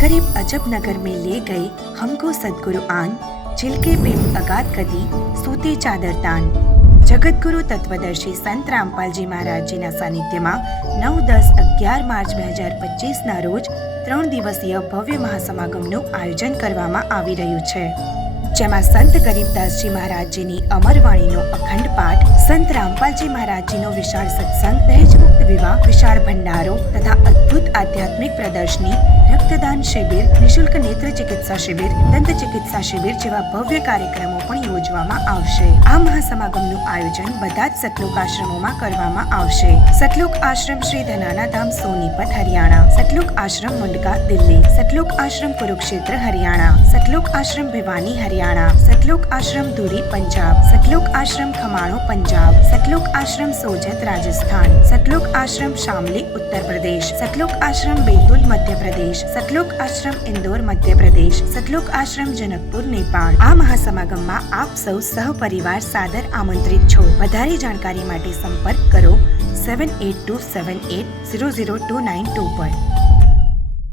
करीब अजब नगर में ले गए हमको सदगुरु आन, झिलके प्रेम अगाध कदी, सूते चादर तान। જગતગુરુ તત્વદર્શી સંત રામપાલજી મહારાજજીના સાનિધ્યમાં 9, 10, 11 માર્ચ 2025ના રોજ 3 દિવસીય ભવ્ય મહાસમાગમનું આયોજન કરવામાં આવી રહ્યું છે, જેમાં સંત ગરીબદાસજી મહારાજજીની અમરવાણીનો અખંડ પાઠ, સંત રામપાલજી મહારાજજીનો વિશાળ સત્સંગ, દહેજમુક્ત વિવાહ, વિશાળ ભંડારો તથા અદ્ભુત આધ્યાત્મિક પ્રદર્શની, રક્તદાન શિબિર, નિઃશુલ્ક નેત્ર ચિકિત્સા શિબિર, દંત ચિકિત્સા શિબિર જેવા ભવ્ય કાર્યક્રમો પણ યોજવામાં આવશે। આ મહાસમાગમનું આયોજન બધા જ સતલોક આશ્રમોમાં કરવામાં આવશે। સતલોક આશ્રમ શ્રી ધનાના ધામ સોનીપત હરિયાણા, સતલોક આશ્રમ મુંડકા દિલ્હી, સતલોક આશ્રમ કુરુક્ષેત્ર હરિયાણા, સતલોક આશ્રમ ભિવાની હરિયાણા, સતલોક આશ્રમ ધુરી પંજાબ, સતલોક આશ્રમ ખમાણો પંજાબ, સતલોક આશ્રમ સોજત રાજસ્થાન, સતલોક આશ્રમ શામલી ઉત્તર પ્રદેશ, સતલોક આશ્રમ બેતુલ મધ્ય પ્રદેશ, સતલોક આશ્રમ ઇન્દોર મધ્ય પ્રદેશ, સતલોક આશ્રમ જનકપુર નેપાળ। આ મહાસમાગમમાં આપ સૌ સહપરિવાર સાદર આમંત્રિત છો। વધારે જાણકારી માટે સંપર્ક કરો 7827800292 પર।